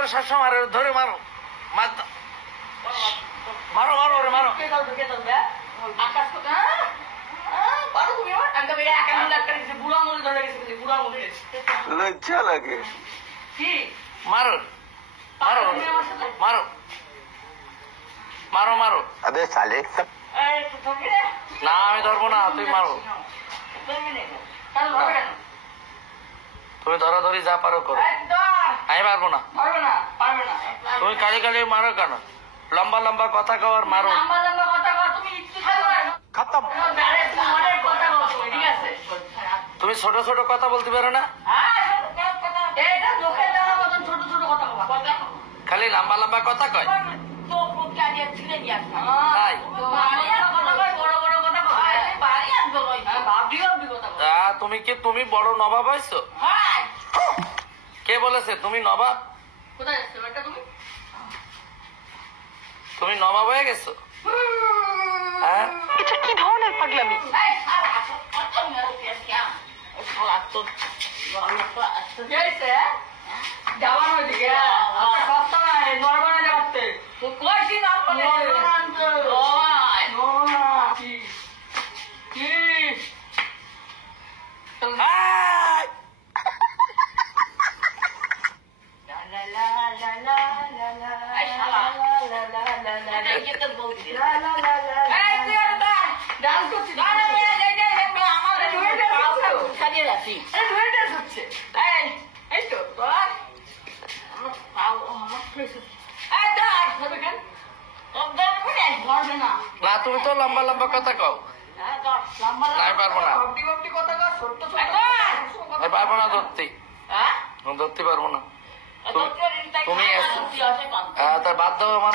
মারো সবসময় মারো, ধরে মারো, মারো মারো ওরে মারো। লজ্জা লাগে। মারো মারো মারো মারো মারো। আবে সালে না আমি ধরবো না, তুই মারো। তুমি ধরাধরি যা পারো করো, আমি পারবো না। তুমি কালি কালি মারো কেন? লম্বা লম্বা কথা কওয়ার মারো। খতম। তুমি ছোট ছোট কথা বলতে পারো না, খালি লম্বা লম্বা কথা কয়। তাই তুমি কি তুমি বড় নবাব হয়েছো? কে বলেছে তুমি নবাব? তুমি নবাব হয়ে গেছো? হ্যাঁ, এটা কি ধরনের পাগলামি? না তুমি তো লম্বা লম্বা কথা কও। আমি পারবো না, আমি পারবো না ধরতে, ধরতে পারবো না। তুমি তার বাদ দাও আমার।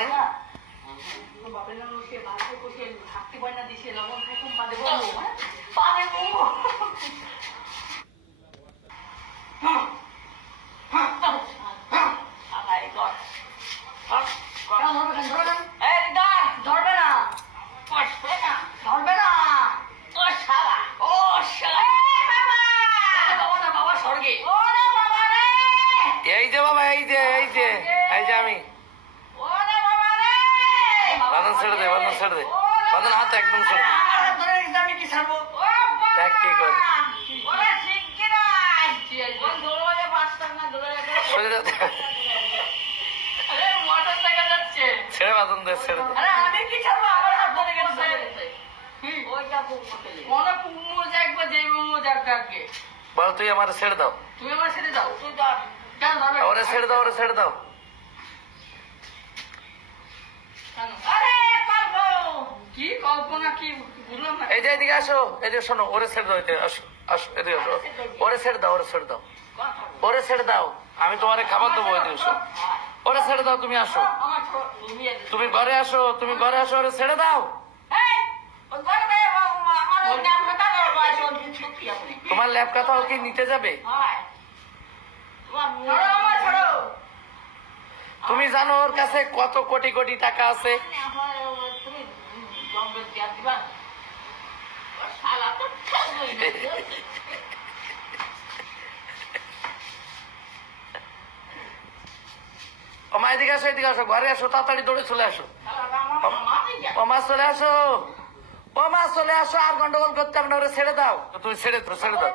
এই যে বাবা, এই যে এই যে এই যে আমি। বাদন ছেড়ে দে, বাদন ছেড়ে দে, বাদন হাত একদম ছেড়ে দে। দেখ কি করে ছেড়ে বাদন দে, ছেড়ে দে। বল তুই আমার ছেড়ে দাও, ওরে ছেড়ে দাও, ওরে ছেড়ে দাও। কি কল্পনা, কি বুঝলাম না। এই যে এদিকে আসো, এই যে শোনো, ওরে ছেড়ে দাও, এদিকে আসো, আসো এদিকে আসো, ওরে ছেড়ে দাও, ওরে ছেড়ে দাও, ওরে ছেড়ে দাও। আমি তোমারে খাবার দেবো, এদিকে আসো, ওরে ছেড়ে দাও। তুমি আসো, তুমি ঘরে আসো, তুমি ঘরে আসো, ওরে ছেড়ে দাও। তোমার ল্যাব কথাও কি নিতে যাবে? তুমি জানো ওর কাছে কত কোটি কোটি টাকা আছে? ও মা এদিকে আসো, এদিকে আসো, ঘরে আসো, তাড়াতাড়ি দৌড়ে চলে আসো। ও মা চলে আসো, ও মা চলে আসো, আর গন্ডগোল করতে হবে না, ওরা ছেড়ে দাও। তুমি ছেড়ে দাও, ছেড়ে দাও।